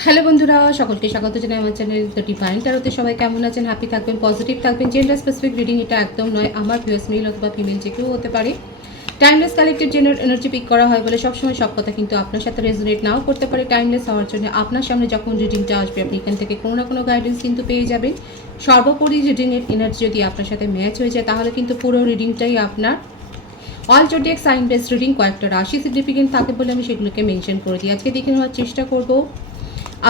Hello বন্ধুরা, সকলকে স্বাগত জানাই আমার চ্যানেল দ্য ডিভাইন ট্যারোতে। সবাই কেমন আছেন? হ্যাপি থাকবেন, পজিটিভ থাকবেন। জেন্ডার স্পেসিফিক রিডিং এটা একদম নয়, আমার ভিউয়ার্স মেল অথবা ফিমেল যে কেউ হতে পারে। Timeless collective general energy pick করা হয় বলে সবসময় সব কথা কিন্তু আপনার সাথে রেজোনেট নাও করতে পারে। টাইমলেস হওয়ার জন্য আপনার সামনে যখন রিডিংটা আসবে আপনি এখান থেকে কোনো না কোনো গাইডেন্স কিন্তু পেয়ে যাবেন। সর্বোপরি রিডিংয়ের এনার্জি যদি আপনার সাথে ম্যাচ হয়ে যায় তাহলে কিন্তু পুরো রিডিংটাই আপনার। All zodiac sign base reading, কয়েকটা রাশি সিগনিফিকেন্ট থাকে বলে আমি সেগুলোকে মেনশন করে দিই। আজকে দেখে নেওয়ার চেষ্টা করব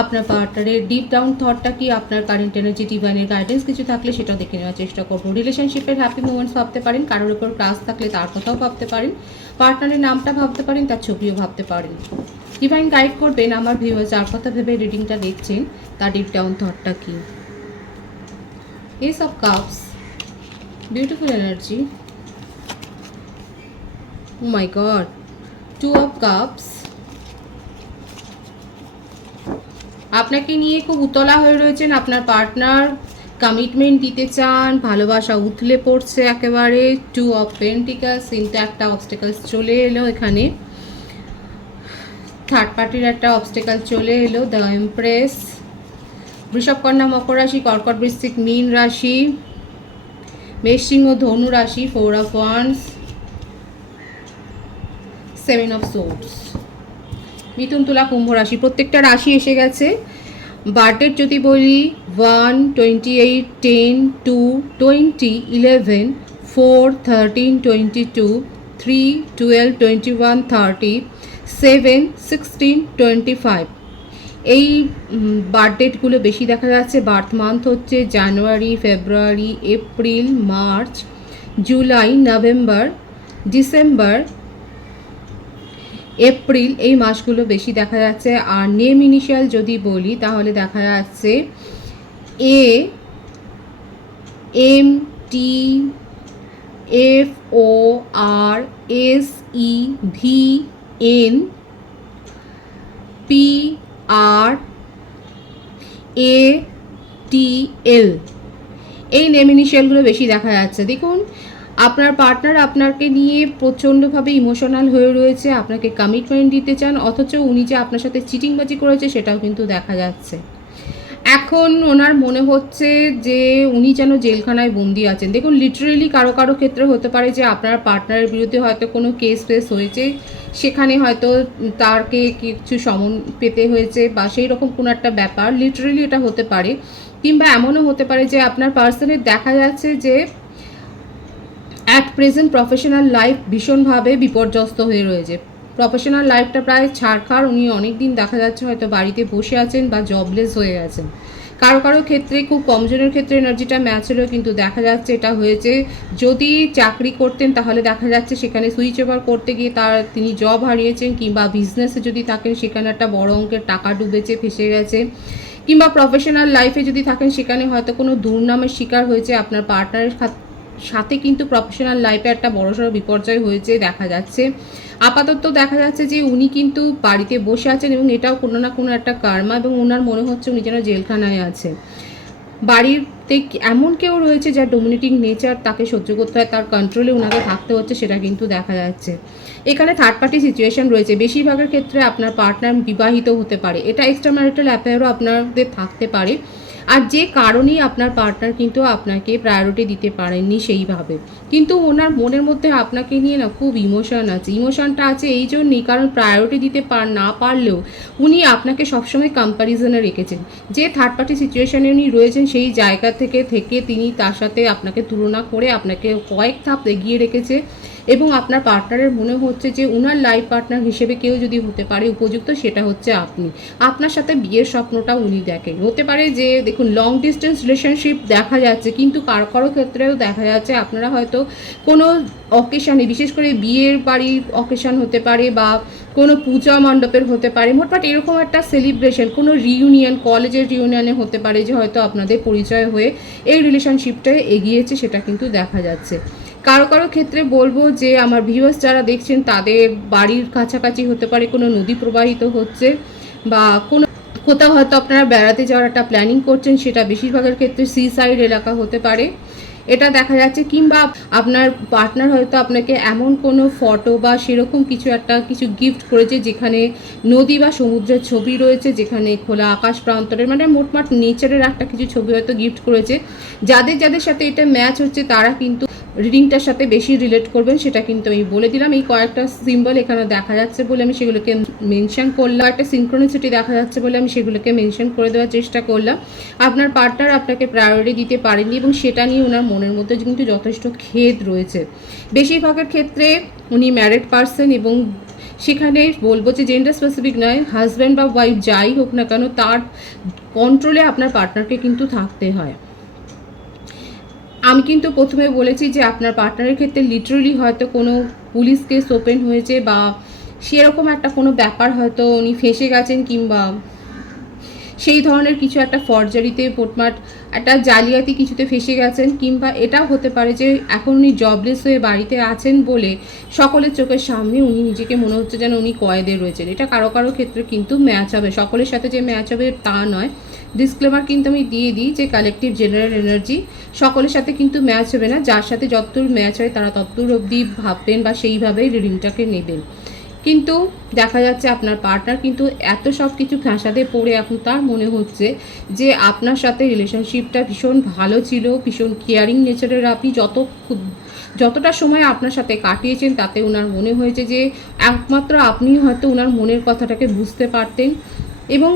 আপনার পার্টনারের ডিপ ডাউন থটটা কি, আপনার কারেন্ট এনার্জি, ডিভাইনের গাইডেন্স কিছু থাকলে সেটাও দেখে নেওয়ার চেষ্টা করবো। রিলেশনশিপের হ্যাপি মোমেন্টস ভাবতে পারেন, কারোর উপর ক্রাশ থাকলে তার কথাও ভাবতে পারেন, পার্টনারের নামটা ভাবতে পারেন, তার ছবিও ভাবতে পারেন। ডিভাইন গাইড করবেন আমার ভিউয়ার্স যার কথা ভেবে রিডিংটা দেখছেন তার ডিপ ডাউন থটটা কি। Ace of cups, beautiful energy. Oh my god, two of cups. আপনাকে নিয়ে খুব উতলা হয়ে রয়েছেন, আপনার পার্টনার কমিটমেন্ট দিতে চান, ভালোবাসা উথলে পড়ছে একেবারে। টু অফ পেন্টিকালস, কিন্তু একটা অবস্টেকালস চলে এলো এখানে, থার্ড পার্টির একটা অবস্টেকাল চলে এলো। দ্য এমপ্রেস, বৃষভ, কন্যা, মকর রাশি, কর্কট, বৃশ্চিক, মীন রাশি, মেষ, সিংহ, ধনু রাশি, four of wands, seven of swords, মিথুন, তুলা, কুম্ভ রাশি। প্রত্যেকটা রাশি এসে গেছে। বার্থডেট যদি বলি 1, 28, 10, 2, 20, 11, 4, 13, 22, 3, 12, 21, 30, 7, 16, 25, এই বার্থডেটগুলো বেশি দেখা যাচ্ছে। বার্থ মান্থ হচ্ছে January, February, April, March, July, November, December, April, এই মাসগুলো বেশি দেখা যাচ্ছে। আর নেম ইনিশিয়াল যদি বলি তাহলে দেখা যাচ্ছে এ, এম, টি, এফ, ও, আর, এস, ই, ভি, এন, পি, আর, এ, টি, এল, এই নেম ইনিশিয়ালগুলো বেশি দেখা যাচ্ছে। দেখুন আপনার পার্টনার আপনাকে নিয়ে প্রচণ্ডভাবে ইমোশনাল হয়ে রয়েছে, আপনাকে কমিটমেন্ট দিতে চান, অথচ উনি যে আপনার সাথে চিটিংবাজি করেছে সেটাও কিন্তু দেখা যাচ্ছে। এখন ওনার মনে হচ্ছে যে উনি যেন জেলখানায় বন্দি আছেন। দেখুন লিটারেলি কারো কারো ক্ষেত্রে হতে পারে যে আপনার পার্টনারের বিরুদ্ধে হয়তো কোনো কেস ফেস হয়েছে, সেখানে হয়তো তারকে কিছু সমন পেতে হয়েছে বা সেই রকম কোনো একটা ব্যাপার, লিটারেলি এটা হতে পারে। কিংবা এমনও হতে পারে যে আপনার পার্সনের দেখা যাচ্ছে যে অ্যাট প্রেজেন্ট প্রফেশনাল লাইফ ভীষণভাবে বিপর্যস্ত হয়ে রয়েছে। প্রফেশনাল লাইফটা প্রায় ছাড়খাড়, উনি অনেক দিন দেখা যাচ্ছে হয়তো বাড়িতে বসে আছেন বা জবলেস হয়ে গেছেন। কারো কারো ক্ষেত্রে, খুব কমজনের ক্ষেত্রে এনার্জিটা ম্যাচ হলেও কিন্তু দেখা যাচ্ছে এটা হয়েছে যদি চাকরি করতেন তাহলে দেখা যাচ্ছে সেখানে সুইচ ওভার করতে গিয়ে তিনি জব হারিয়েছেন, কিংবা বিজনেসে যদি থাকেন সেখানে একটা বড় অঙ্কের টাকা ডুবেছে, ফেসে গেছে, কিংবা প্রফেশনাল লাইফে যদি থাকেন সেখানে হয়তো কোনো দুর্নামের শিকার হয়েছে আপনার পার্টনারের সাথে, কিন্তু প্রফেশনাল লাইফে একটা বড়সড় বিপর্যয় হয়েছে দেখা যাচ্ছে। আপাতত দেখা যাচ্ছে যে উনি কিন্তু বাড়িতে বসে আছেন এবং এটাও কোনো না কোনো একটা কার্মা, এবং ওনার মনে হচ্ছে উনি যেন জেলখানায় আছে। বাড়িতে এমন কেউ রয়েছে যার ডোমিনেটিং নেচার, তাকে সহ্য করতে হয়, তার কন্ট্রোলে ওনাকে থাকতে হচ্ছে, সেটা কিন্তু দেখা যাচ্ছে। এখানে থার্ড পার্টি সিচুয়েশন রয়েছে, বেশিরভাগের ক্ষেত্রে আপনার পার্টনার বিবাহিত হতে পারে, এটা এক্সট্রা ম্যারিটাল অ্যাফেয়ারও আপনাদের থাকতে পারে। আর যে কারণেই আপনার পার্টনার কিন্তু আপনাকে প্রায়োরিটি দিতে পারেননি সেইভাবে, কিন্তু ওনার মনের মধ্যে আপনাকে নিয়ে না খুব ইমোশন আছে। ইমোশনটা আছে এই জন্যই কারণ প্রায়োরিটি দিতে না পারলেও উনি আপনাকে সবসময় কম্প্যারিজনে রেখেছেন। যে থার্ড পার্টি সিচুয়েশনে উনি রয়েছেন সেই জায়গা থেকে তিনি তার সাথে আপনাকে তুলনা করে আপনাকে কয়েক ধাপ এগিয়ে রেখেছে, এবং আপনার পার্টনারের মনে হচ্ছে যে ওনার লাইফ পার্টনার হিসেবে কেউ যদি হতে পারে উপযুক্ত সেটা হচ্ছে আপনি। আপনার সাথে বিয়ের স্বপ্নটা উনি দেখেন। হতে পারে যে দেখুন লং ডিস্টেন্স রিলেশনশিপ দেখা যাচ্ছে, কিন্তু কারো কারো ক্ষেত্রেও দেখা যাচ্ছে আপনারা হয়তো কোনো অকেশানে, বিশেষ করে বিয়ের বাড়ির অকেশান হতে পারে বা কোনো পূজা মণ্ডপের হতে পারে, মোটমাট এরকম একটা সেলিব্রেশন, কোনো রিউনিয়ন, কলেজের রিউনিয়নে হতে পারে যে হয়তো আপনাদের পরিচয় হয়ে এই রিলেশনশিপটা এগিয়েছে, সেটা কিন্তু দেখা যাচ্ছে। কারো কারো ক্ষেত্রে বলবো যে আমার ভিউয়ার্স যারা দেখছেন তাদের বাড়ির কাছাকাছি হতে পারে কোনো নদী প্রবাহিত হচ্ছে, বা কোনো কোথাও হয়তো আপনারা বেড়াতে যাওয়ার একটা প্ল্যানিং করছেন, সেটা বেশিরভাগের ক্ষেত্রে সি সাইড এলাকা হতে পারে। এটা দেখা যাচ্ছে। কিংবা আপনার পার্টনার হয়তো আপনাকে এমন কোনো ফটো বা সেরকম কিছু গিফট করেছে যেখানে নদী বা সমুদ্রের ছবি রয়েছে, যেখানে খোলা আকাশ প্রান্তরের মানে মোটমাট নেচারের একটা কিছু ছবি হয়তো গিফট করেছে। যাদের সাথে এটা ম্যাচ হচ্ছে তারা কিন্তু রিডিংটার সাথে বেশি রিলেট করবেন, সেটা কিন্তু আমি বলে দিলাম। এই কয়েকটা সিম্বল এখানে দেখা যাচ্ছে বলে আমি সেগুলোকে মেনশন করলাম, একটা সিনক্রোনিসিটি দেখা যাচ্ছে বলে আমি সেগুলোকে মেনশন করে দেওয়ার চেষ্টা করলাম। আপনার পার্টনার আপনাকে প্রায়োরিটি দিতে পারেননি এবং সেটা নিয়ে ওনার মনের মধ্যে কিন্তু যথেষ্ট খেদ রয়েছে। বেশিরভাগের ক্ষেত্রে উনি ম্যারিড পার্সন এবং সেখানে বলবো যে জেন্ডার স্পেসিফিক নয়, হাজব্যান্ড বা ওয়াইফ যাই হোক না কেন তার কন্ট্রোলে আপনার পার্টনারকে কিন্তু থাকতে হয়। আমি কিন্তু প্রথমে বলেছি যে আপনার পার্টনারের ক্ষেত্রে লিটারালি হয়তো কোনো পুলিশ কেস ওপেন হয়েছে বা সেরকম একটা কোনো ব্যাপার হয়তো উনি ফেঁসে গেছেন, কিংবা সেই ধরনের কিছু একটা ফরজারিতে পোটমাট একটা জালিয়াতি কিছুতে ফেসে গেছেন, কিংবা এটাও হতে পারে যে এখন উনি জবলেস হয়ে বাড়িতে আছেন বলে সকলের চোখের সামনে উনি নিজেকে মনে হচ্ছে যেন উনি কয়েদে রয়েছেন। এটা কারো কারো ক্ষেত্রে কিন্তু ম্যাচ হবে, সকলের সাথে যে ম্যাচ হবে তা নয়। ডিসক্লেমার কিন্তু আমি দিয়ে দিই যে কালেকটিভ জেনারেল এনার্জি সকলের সাথে কিন্তু ম্যাচ হবে না, যার সাথে যতদূর ম্যাচ হয় তারা ততদূর অবধি ভাববেন বা সেইভাবেই রিডিংটাকে নেবেন। কিন্তু দেখা যাচ্ছে আপনার পার্টনার কিন্তু এত সব কিছু ফ্যাসাদে পড়ে এখন তার মনে হচ্ছে যে আপনার সাথে রিলেশনশিপটা ভীষণ ভালো ছিল, ভীষণ কেয়ারিং নেচারের। আপনি যতটা সময় আপনার সাথে কাটিয়েছেন তাতে ওনার মনে হয়েছে যে একমাত্র আপনি হয়তো ওনার মনের কথাটাকে বুঝতে পারতেন, এবং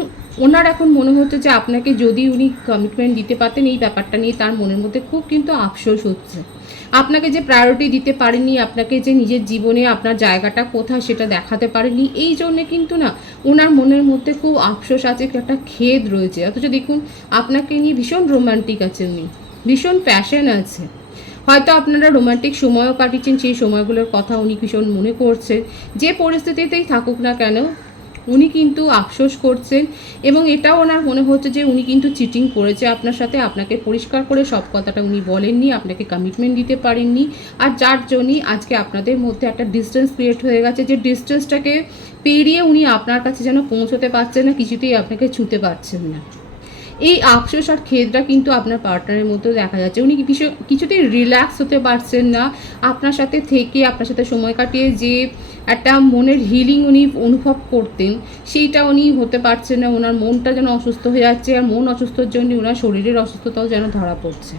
ওনার এখন মনে হচ্ছে যে আপনাকে যদি উনি কমিটমেন্ট দিতে পারতেন, এই ব্যাপারটা নিয়ে তার মনের মধ্যে খুব কিন্তু আফসোস হচ্ছে। আপনাকে যে প্রায়োরিটি দিতে পারেননি, আপনাকে যে নিজের জীবনে আপনার জায়গাটা কোথায় সেটা দেখাতে পারেননি, এই জন্যে কিন্তু না ওনার মনের মধ্যে খুব আফসোস আছে, একটা খেদ রয়েছে। অথচ দেখুন আপনাকে নিয়ে ভীষণ রোমান্টিক আছে উনি, ভীষণ প্যাশন আছে। হয়তো আপনারা রোমান্টিক সময়ও কাটিয়েছেন, সেই সময়গুলোর কথা উনি ভীষণ মনে করছেন। যে পরিস্থিতিতেই থাকুক না কেন উনি কিন্তু আফসোস করছেন, এবং এটাও ওনার মনে হচ্ছে যে উনি কিন্তু চিটিং করেছে আপনার সাথে, আপনাকে পরিষ্কার করে সব কথাটা উনি বলেননি, আপনাকে কমিটমেন্ট দিতে পারেননি, আর যার জন্যই আজকে আপনাদের মধ্যে একটা ডিস্টেন্স ক্রিয়েট হয়ে গেছে, যে ডিস্টেন্সটাকে পেরিয়ে উনি আপনার কাছে যেন পৌঁছতে পারছেন না, কিছুতেই আপনাকে ছুঁতে পারছেন না। এই আফসোস আর খেদটা কিন্তু আপনার পার্টনারের মধ্যেও দেখা যাচ্ছে। উনি কিছুতেই রিল্যাক্স হতে পারছেন না, আপনার সাথে থেকে আপনার সাথে সময় কাটিয়ে যে একটা মনের হিলিং উনি অনুভব করতেন সেইটা উনি হতে পারছেন না। ওনার মনটা যেন অসুস্থ হয়ে যাচ্ছে, আর মন অসুস্থর জন্য ওনার শরীরের অসুস্থতাও যেন ধরা পড়ছে।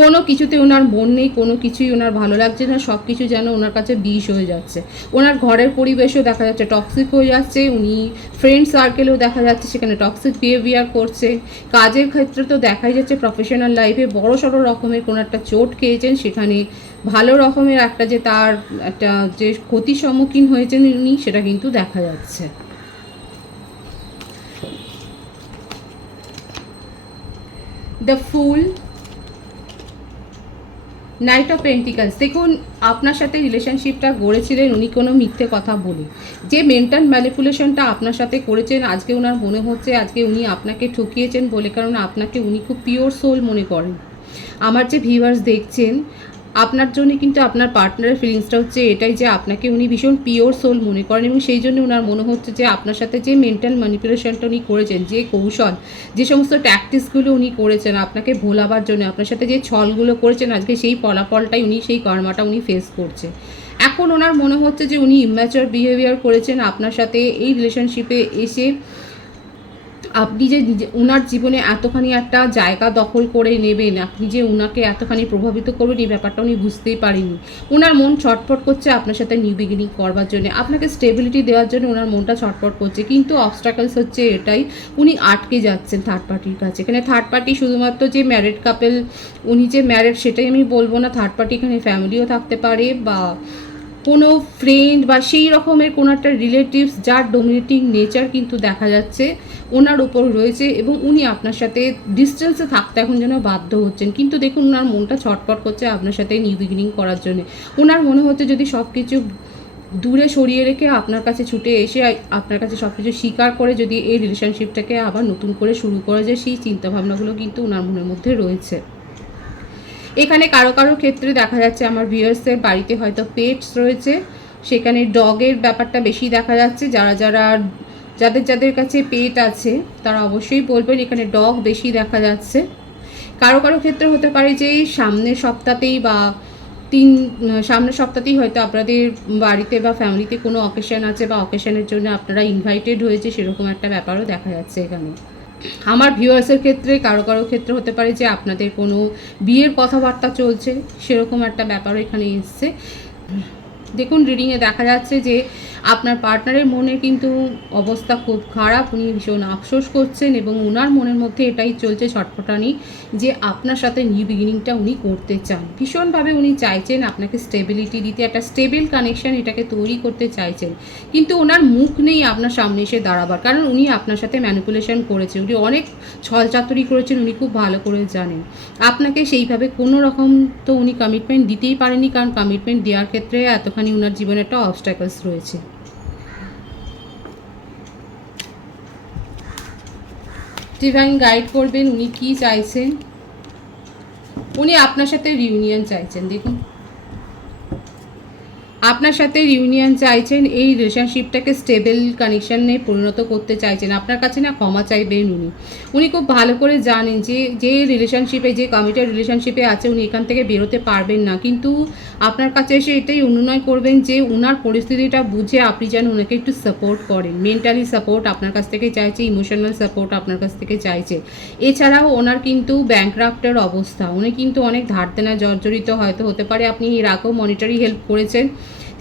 কোনো কিছুতে ওনার মন নেই, কোনো কিছুই ওনার ভালো লাগছে না, সব কিছু যেন ওনার কাছে বিষ হয়ে যাচ্ছে। ওনার ঘরের পরিবেশও দেখা যাচ্ছে টক্সিক হয়ে যাচ্ছে, উনি ফ্রেন্ড সার্কেলেও দেখা যাচ্ছে সেখানে টক্সিক বিহেভিয়ার করছে। কাজের ক্ষেত্রে তো দেখাই যাচ্ছে প্রফেশনাল লাইফে বড় সড়ো রকমের কোনো একটা চোট খেয়েছেন, সেখানে ভালো রকমের একটা যে তার একটা যে ক্ষতির সম্মুখীন হয়েছেন উনি, সেটা কিন্তু দেখা যাচ্ছে। The full, night of pentacles. দেখুন আপনার সাথে রিলেশনশিপটা গড়েছিলেন উনি কোনো মিথ্যে কথা বলে, যে মেন্টাল ম্যানিপুলেশনটা আপনার সাথে করেছেন আজকে ওনার মনে হচ্ছে আজকে উনি আপনাকে ঠকিয়েছেন বলে, কারণ আপনাকে উনি খুব পিওর সোল মনে করেন। আমার যে ভিউয়ার্স দেখছেন আপনার জন্য কিন্তু আপনার পার্টনারের ফিলিংসটা হচ্ছে এটাই যে আপনাকে উনি ভীষণ পিওর সোল মনে করেন, এবং সেই জন্য ওনার মনে হচ্ছে যে আপনার সাথে যে মেন্টাল ম্যানিপুলেশনটা উনি করেছেন, যে কৌশল যে সমস্ত ট্যাকটিক্সগুলো উনি করেছেন আপনাকে ভোলাবার জন্য, আপনার সাথে যে ছলগুলো করেছেন আজকে সেই ফলাফলটাই উনি, সেই কর্মাটা উনি ফেস করছে। এখন ওনার মনে হচ্ছে যে উনি ইম্যাচিওর বিহেভিয়ার করেছেন আপনার সাথে এই রিলেশনশিপে এসে। আপনি যে ওনার জীবনে এতখানি একটা জায়গা দখল করে নেবেন, আপনি যে ওনাকে এতখানি প্রভাবিত করবেন এই ব্যাপারটা উনি বুঝতেই পারেনি। ওনার মন ছটফট করছে আপনার সাথে নিউ বিগিনিং করবার জন্য, আপনাকে স্টেবিলিটি দেওয়ার জন্য ওনার মনটা ছটফট করছে, কিন্তু অবস্ট্রাকলস হচ্ছে এটাই উনি আটকে যাচ্ছেন থার্ড পার্টির কাছে। এখানে থার্ড পার্টি শুধুমাত্র যে ম্যারিড কাপেল, উনি যে ম্যারিড সেটাই আমি বলবো না, থার্ড পার্টি এখানে ফ্যামিলিও থাকতে পারে বা কোনো ফ্রেন্ড বা সেই রকমের কোনো একটা রিলেটিভস যার ডোমিনেটিং নেচার কিন্তু দেখা যাচ্ছে ওনার ওপর রয়েছে, এবং উনি আপনার সাথে ডিস্টেন্সে থাকতে এখন যেন বাধ্য হচ্ছেন। কিন্তু দেখুন ওনার মনটা ছটফট করছে আপনার সাথে নিউ বিগিনিং করার জন্য। ওনার মনে হচ্ছে যদি সব কিছু দূরে সরিয়ে রেখে আপনার কাছে ছুটে এসে আপনার কাছে সব কিছু স্বীকার করে যদি এই রিলেশনশিপটাকে আবার নতুন করে শুরু করা যায়, সেই চিন্তাভাবনাগুলো কিন্তু ওনার মনের মধ্যে রয়েছে। এখানে কারো কারো ক্ষেত্রে দেখা যাচ্ছে আমার ভিউয়ার্সের বাড়িতে হয়তো পেটস রয়েছে, সেখানে ডগের ব্যাপারটা বেশি দেখা যাচ্ছে। যাদের কাছে পেট আছে তারা অবশ্যই বলবেন এখানে ডগ বেশি দেখা যাচ্ছে। কারো কারো ক্ষেত্রে হতে পারে যে সামনের সপ্তাহতেই বা সামনের সপ্তাহতেই হয়তো আপনাদের বাড়িতে বা ফ্যামিলিতে কোনো অকেশন আছে বা অকেশনের জন্য আপনারা ইনভাইটেড হয়েছে, সেরকম একটা ব্যাপারও দেখা যাচ্ছে এখানে। আমার ভিউয়ার্সের ক্ষেত্রে কারো কারো ক্ষেত্রে হতে পারে যে আপনাদের কোনো বিয়ের কথাবার্তা চলছে, সেরকম একটা ব্যাপারও এখানে এসছে। দেখুন, রিডিংয়ে দেখা যাচ্ছে যে আপনার পার্টনারের মনে কিন্তু অবস্থা খুব খারাপ, উনি ভীষণ আফসোস করছেন এবং ওনার মনের মধ্যে এটাই চলছে ছটফটানি যে আপনার সাথে নিউ বিগিনিংটা উনি করতে চান, ভীষণভাবে উনি চাইছেন আপনাকে স্টেবিলিটি দিতে, একটা স্টেবল কানেকশন এটাকে তৈরি করতে চাইছেন, কিন্তু ওনার মুখ নেই আপনার সামনে এসে দাঁড়াবার, কারণ উনি আপনার সাথে ম্যানিপুলেশন করেছে, উনি অনেক ছলচাতুরি করেছেন, উনি খুব ভালো করে জানেন আপনাকে সেইভাবে কোনো রকম তো উনি কমিটমেন্ট দিতেই পারেনি, কারণ কমিটমেন্ট দেওয়ার ক্ষেত্রে এতখানি ওনার জীবনে একটা অবস্ট্যাকলস রয়েছে। ডিভাইন গাইড করবেন উনি কি চাইছেন। উনি আপনার সাথে রিউনিয়ন চাইছেন, দেখুন আপনার সাথে রিউনিয়ন চাইছেন, এই রিলেশনশিপটাকে স্টেবল কানেকশানে পরিণত করতে চাইছেন, আপনার কাছে না ক্ষমা চাইবেন উনি খুব ভালো করে জানেন যে যে রিলেশনশিপে, যে কমিটেড রিলেশনশিপে আছে উনি এখান থেকে বেরোতে পারবেন না, কিন্তু আপনার কাছে এসে এটাই অনুনয় করবেন যে ওনার পরিস্থিতিটা বুঝে আপনি যেন ওনাকে একটু সাপোর্ট করেন, মেন্টালি সাপোর্ট আপনার কাছ থেকে চাইছে, ইমোশনাল সাপোর্ট আপনার কাছ থেকে চাইছে। এছাড়াও ওনার কিন্তু ব্যাংকরাপ্টের অবস্থা, উনি কিন্তু অনেক ধার দেনা জর্জরিত হয়তো হতে পারে, আপনি এর আগেও মনিটারি হেল্প করেছেন,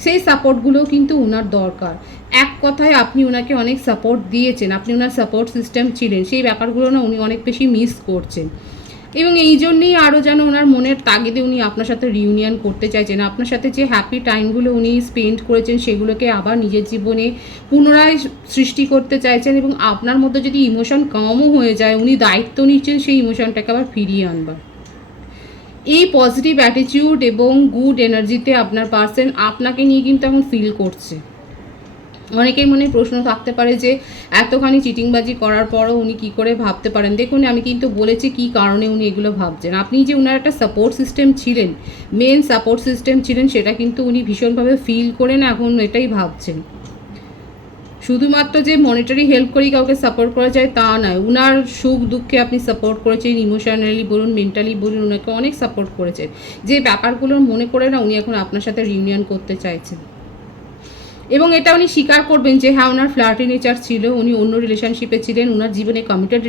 সেই সাপোর্টগুলোও কিন্তু ওনার দরকার। এক কথায় আপনি ওনাকে অনেক সাপোর্ট দিয়েছেন, আপনি ওনার সাপোর্ট সিস্টেম ছিলেন, সেই ব্যাপারগুলো না উনি অনেক বেশি মিস করছেন এবং এই জন্যেই আরও যেন ওনার মনের তাগিদে উনি আপনার সাথে রিউনিয়ন করতে চাইছেন, আপনার সাথে যে হ্যাপি টাইমগুলো উনি স্পেন্ড করেছেন সেগুলোকে আবার নিজের জীবনে পুনরায় সৃষ্টি করতে চাইছেন এবং আপনার মধ্যে যদি ইমোশন কমও হয়ে যায় উনি দায়িত্ব নিচ্ছেন সেই ইমোশনটাকে আবার ফিরিয়ে আনবার। এই পজিটিভ অ্যাটিটিউড এবং গুড এনার্জিতে আপনার পার্সন আপনাকে নিয়ে কিন্তু এখন ফিল করছে। অনেকের মনে প্রশ্ন থাকতে পারে যে এতখানি চিটিংবাজি করার পরও উনি কী করে ভাবতে পারেন। দেখুন, আমি কিন্তু বলেছি কী কারণে উনি এগুলো ভাবছেন। আপনি যে ওনার একটা সাপোর্ট সিস্টেম ছিলেন, মেন সাপোর্ট সিস্টেম ছিলেন, সেটা কিন্তু উনি ভীষণভাবে ফিল করেন, এখন এটাই ভাবছেন। শুধুমাত্র যে মনিটারি হেল্প করেই কাউকে সাপোর্ট করা যায় তা নয়, উনার সুখ দুঃখে আপনি সাপোর্ট করেছেন, ইমোশনালি বলুন, মেন্টালি বলুন, ওনাকে অনেক সাপোর্ট করেছেন, যে ব্যাপারগুলো মনে করে না উনি এখন আপনার সাথে রিউনিয়ন করতে চাইছেন এবং এটা উনি স্বীকার করবেন যে হ্যাঁ ওনার ফ্লার্টি নেচার ছিল, উনি অন্য রিলেশনশিপে ছিলেন, ওনার জীবনে কমিটেড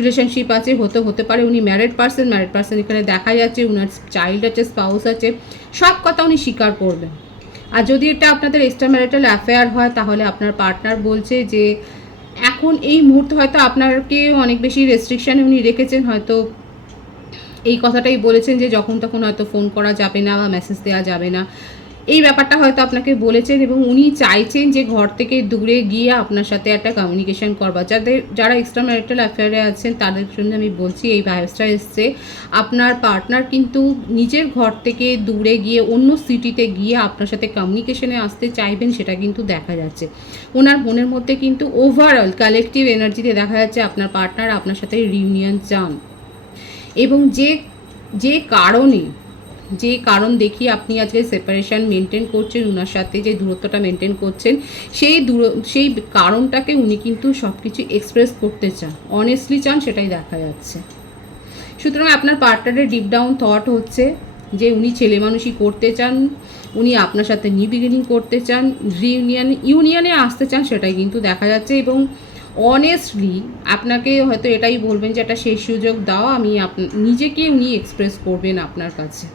রিলেশনশিপ আছে, হতে পারে উনি ম্যারিড পার্সন এখানে দেখা যাচ্ছে, ওনার চাইল্ড আছে, স্পাউস আছে, সব কথা উনি স্বীকার করবেন। আর যদি এটা আপনাদের এক্সট্রা ম্যারিটাল অ্যাফেয়ার হয় তাহলে আপনার পার্টনার বলছে যে এখন এই মুহূর্তে হয়তো আপনাকে অনেক বেশি রেস্ট্রিকশানে উনি রেখেছেন, হয়তো এই কথাটাই বলেছেন যে যখন তখন হয়তো ফোন করা যাবে না বা মেসেজ দেওয়া যাবে না, এই ব্যাপারটা হয়তো আপনাকে বলেছেন এবং উনি চাইছেন যে ঘর থেকে দূরে গিয়ে আপনার সাথে একটা কমিউনিকেশন করবার। যারা এক্সট্রা ম্যারিটাল অ্যাফেয়ারে আছেন তাদের জন্য আমি বলছি এই ভাইবসটা এসছে, আপনার পার্টনার কিন্তু নিজের ঘর থেকে দূরে গিয়ে অন্য সিটিতে গিয়ে আপনার সাথে কমিউনিকেশনে আসতে চাইবেন, সেটা কিন্তু দেখা যাচ্ছে। ওনার মনের মধ্যে কিন্তু ওভারঅল কালেকটিভ এনার্জিতে দেখা যাচ্ছে আপনার পার্টনার আপনার সাথে রিউনিয়ন চান এবং যে কারণ দেখিয়ে আপনি আজকে সেপারেশন মেনটেন করছেন, ওনার সাথে যে দূরত্বটা মেনটেন করছেন, সেই কারণটাকে উনি কিন্তু সব কিছু এক্সপ্রেস করতে চান, অনেস্টলি চান, সেটাই দেখা যাচ্ছে। সুতরাং আপনার পার্টনারের ডিপ ডাউন থট হচ্ছে যে উনি ছেলে মানুষই করতে চান, উনি আপনার সাথে নিউ বিগিনিং করতে চান, ইউনিয়নে আসতে চান, সেটাই কিন্তু দেখা যাচ্ছে এবং অনেস্টলি আপনাকে হয়তো এটাই বলবেন যে একটা শেষ সুযোগ দাও, আমি নিজেকে উনি এক্সপ্রেস করবেন আপনার কাছে।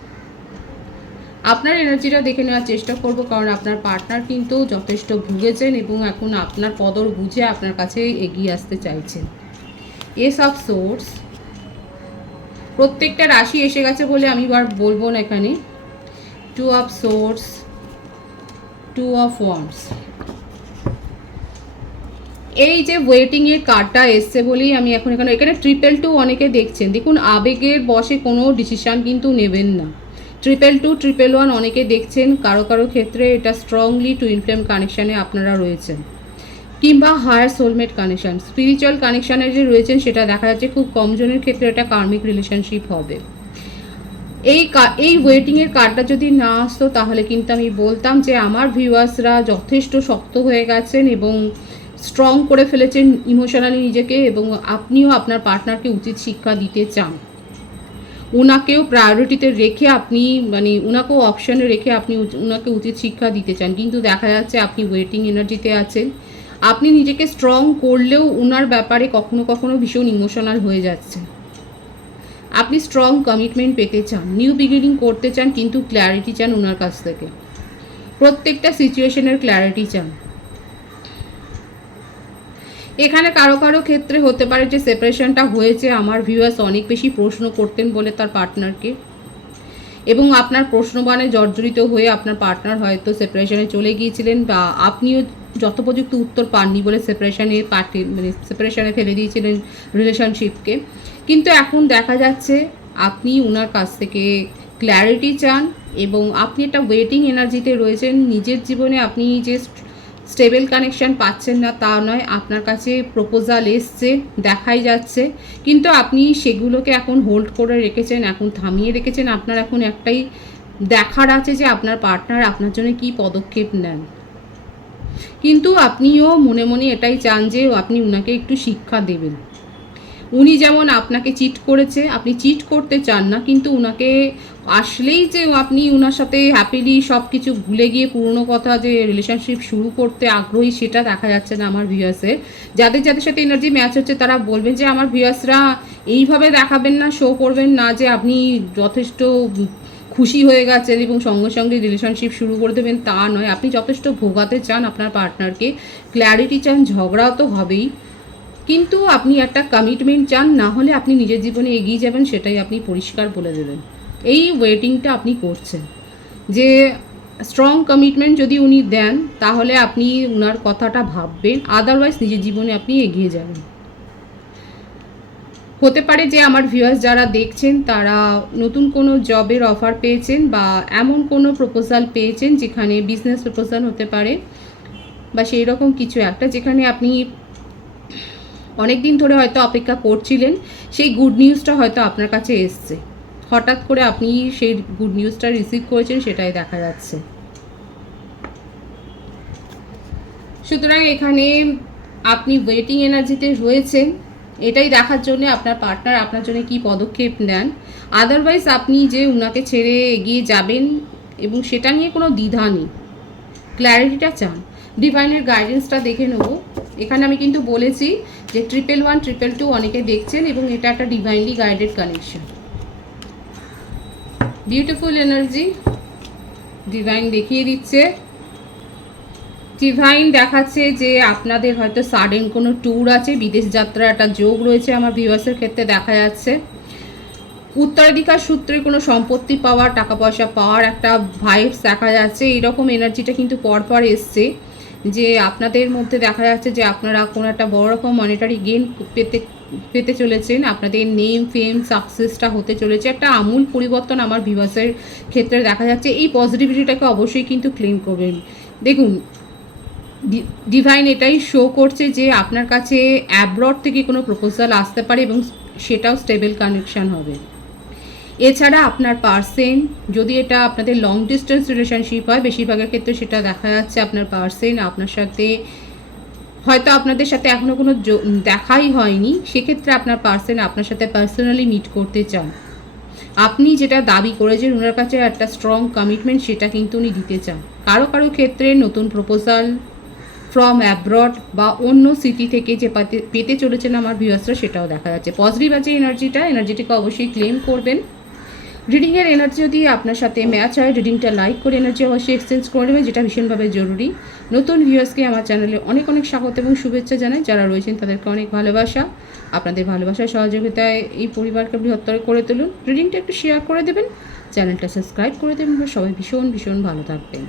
আপনার এনার্জিটা দেখে নেওয়ার চেষ্টা করব, কারণ আপনার পার্টনার কিন্তু যথেষ্ট ভুগেছেন এবং এখন আপনার কদর বুঝে আপনার কাছে এগিয়ে আসতে চাইছেন। এস অফ সোর্স, প্রত্যেকটা রাশি এসে গেছে বলে আমি আর বলবো না এখানে। Two of swords, two of wands, এই যে ওয়েটিংয়ের কার্ডটা এসছে বলেই আমি এখন এখানে 222 অনেকে দেখছেন। দেখুন, আবেগের বশে কোনো ডিসিশান কিন্তু নেবেন না। 222, 111 অনেকে দেখছেন, কারো কারো ক্ষেত্রে এটা স্ট্রংলি টুইন ফ্লেম কানেকশানে আপনারা রয়েছেন কিংবা হায়ার সোলমেট কানেকশান, স্পিরিচুয়াল কানেকশানে যে রয়েছেন সেটা দেখা যাচ্ছে খুব কম জনের ক্ষেত্রে এটা কার্মিক রিলেশনশিপ হবে। এই ওয়েটিংয়ের কার্ডটা যদি না আসতো তাহলে কিন্তু আমি বলতাম যে আমার ভিউয়ার্সরা যথেষ্ট শক্ত হয়ে গেছেন এবং স্ট্রং করে ফেলেছেন ইমোশনালি নিজেকে, এবং আপনিও আপনার পার্টনারকে উচিত শিক্ষা দিতে চান। ওনাকেও প্রায়োরিটিতে রেখে আপনি মানে ওনাকেও অপশানে রেখে আপনি ওনাকে উচিত শিক্ষা দিতে চান, কিন্তু দেখা যাচ্ছে আপনি ওয়েটিং এনার্জিতে আছেন। আপনি নিজেকে স্ট্রং করলেও ওনার ব্যাপারে কখনো কখনো ভীষণ ইমোশনাল হয়ে যাচ্ছে। আপনি স্ট্রং কমিটমেন্ট পেতে চান, নিউ বিগিনিং করতে চান, কিন্তু ক্ল্যারিটি চান ওনার কাছ থেকে, প্রত্যেকটা সিচুয়েশনের ক্ল্যারিটি চান। এখানে কারো কারো ক্ষেত্রে হতে পারে যে সেপারেশনটা হয়েছে, আমার ভিউয়ার্স অনেক বেশি প্রশ্ন করতেন বলে তার পার্টনারকে, এবং আপনার প্রশ্নবাণে জর্জরিত হয়ে আপনার পার্টনার হয়তো সেপারেশনে চলে গিয়েছিলেন, বা আপনিও যথোপযুক্ত উত্তর পাননি বলে সেপারেশনে ফেলে দিয়েছিলেন রিলেশনশিপকে। কিন্তু এখন দেখা যাচ্ছে আপনি ওনার কাছ থেকে ক্ল্যারিটি চান, এবং আপনি একটা ওয়েটিং এনার্জিতে রয়েছেন। নিজের জীবনে আপনি যে স্টেবল কানেকশান পাচ্ছেন না তা নয়, আপনার কাছে প্রপোজাল এসছে, দেখাই যাচ্ছে, কিন্তু আপনি সেগুলোকে এখন হোল্ড করে রেখেছেন, এখন থামিয়ে রেখেছেন। আপনার এখন একটাই দেখার আছে যে আপনার পার্টনার আপনার জন্য কী পদক্ষেপ নেন, কিন্তু আপনিও মনে মনে এটাই চান যে আপনি ওনাকে একটু শিক্ষা দেবেন। উনি যেমন আপনাকে চিট করেছে, আপনি চিট করতে চান না, কিন্তু ওনাকে আসলেই যে আপনি ওনার সাথে হ্যাপিলি সব কিছু ভুলে গিয়ে পুরনো কথা যে রিলেশনশিপ শুরু করতে আগ্রহী, সেটা দেখা যাচ্ছে না আমার ভিউয়ার্সের। যাদের যাদের সাথে এনার্জি ম্যাচ হচ্ছে তারা বলবেন যে আমার ভিউয়ার্সরা এইভাবে দেখাবেন না, শো করবেন না যে আপনি যথেষ্ট খুশি হয়ে গেছেন এবং সঙ্গে সঙ্গে রিলেশনশিপ শুরু করে দেবেন, তা নয়। আপনি যথেষ্ট ভোগাতে চান আপনার পার্টনারকে, ক্ল্যারিটি চান, ঝগড়াও তো হবেই, কিন্তু আপনি একটা কমিটমেন্ট চান, না হলে আপনি নিজের জীবনে এগিয়ে যাবেন, সেটাই আপনি পরিষ্কার বলে দেবেন। এই ওয়েটিংটা আপনি করছেন যে স্ট্রং কমিটমেন্ট যদি উনি দেন তাহলে আপনি ওনার কথাটা ভাববেন, আদারওয়াইজ নিজের জীবনে আপনি এগিয়ে যাবেন। হতে পারে যে আমার ভিউয়ার্স যারা দেখছেন তারা নতুন কোনো জবের অফার পেয়েছেন, বা এমন কোনো প্রপোজাল পেয়েছেন যেখানে বিজনেস প্রপোজাল হতে পারে, বা সেই রকম কিছু একটা যেখানে আপনি অনেক দিন ধরে হয়তো অপেক্ষা করছিলেন, সেই গুড নিউজটা হয়তো আপনার কাছে এসছে, হঠাৎ করে আপনি সেই গুড নিউজটা রিসিভ করেছেন, সেটাই দেখা যাচ্ছে। সুতরাং এখানে আপনি ওয়েটিং এনার্জিতে রয়েছেন, এটাই দেখার জন্য আপনার পার্টনার আপনার জন্য কী পদক্ষেপ নেন। আদারওয়াইজ আপনি যে ওনাকে ছেড়ে এগিয়ে যাবেন এবং সেটা নিয়ে কোনো দ্বিধা নেই, ক্ল্যারিটিটা চান। ডিভাইনের গাইডেন্সটা দেখে নেব। এখানে আমি কিন্তু বলেছি যে 111 222 অনেকে দেখছেন, এবং এটা একটা divinely guided connection. Beautiful energy divine দেখিয়ে দিচ্ছে। ডিভাইন দেখাচ্ছে যে আপনাদের হয়তো সাডেন কোনো ট্যুর আছে, বিদেশ যাত্রার একটা যোগ রয়েছে আমার ভিউয়ার্সের ক্ষেত্রে দেখা যাচ্ছে। উত্তরাধিকার সূত্রে কোনো সম্পত্তি পাওয়ার, টাকা পয়সা পাওয়ার একটা ভাইবস দেখা যাচ্ছে। এইরকম এনার্জিটা কিন্তু পরপর এসছে যে আপনাদের মধ্যে দেখা যাচ্ছে যে আপনারা কোনো একটা বড় রকম মনিটারি গেইন পেতে চলেছেন, আপনাদের নেম ফেম সাকসেসটা হতে চলেছে, একটা আমূল পরিবর্তন আমার ভিউয়ার্সের ক্ষেত্রে দেখা যাচ্ছে। এই পজিটিভিটিটাকে অবশ্যই কিন্তু ক্লেম করবেন। দেখুন ডিভাইন এটাই শো করছে যে আপনার কাছে অ্যাব্রড থেকে কোনো প্রপোজাল আসতে পারে, এবং সেটাও স্টেবল কানেকশান হবে। এছাড়া আপনার পার্সন, যদি এটা আপনাদের লং ডিস্টেন্স রিলেশনশিপ হয়, বেশিরভাগের ক্ষেত্রে সেটা দেখা যাচ্ছে আপনার পার্সন আপনার সাথে হয়তো আপনাদের সাথে এখনও কোনো দেখাই হয়নি, সেক্ষেত্রে আপনার পার্সন আপনার সাথে পার্সোনালি মিট করতে চান। আপনি যেটা দাবি করেছেন ওনার কাছে একটা স্ট্রং কমিটমেন্ট, সেটা কিন্তু উনি দিতে চান। কারো কারো ক্ষেত্রে নতুন প্রপোজাল ফ্রম অ্যাব্রড বা অন্য সিটি থেকে যে পেতে চলেছেন আমার ভিউয়ার্সরা, সেটাও দেখা যাচ্ছে। পজিটিভ আছে এনার্জিটিকে অবশ্যই ক্লেম করবেন। রিডিংয়ের এনার্জি যদি আপনার সাথে ম্যাচ হয়, রিডিংটা লাইক করে এনার্জি অবশ্যই এক্সচেঞ্জ করে নেবেন, যেটা ভীষণভাবে জরুরি। নতুন ভিউয়ার্সকে আমার চ্যানেলে অনেক অনেক স্বাগত এবং শুভেচ্ছা জানাই। যারা রয়েছেন তাদেরকে অনেক ভালোবাসা। আপনাদের ভালোবাসার সহযোগিতায় এই পরিবারকে বৃহত্তর করে তুলুন। রিডিংটা একটু শেয়ার করে দেবেন, চ্যানেলটা সাবস্ক্রাইব করে দেবেন। সবাই ভীষণ ভীষণ ভালো থাকবেন।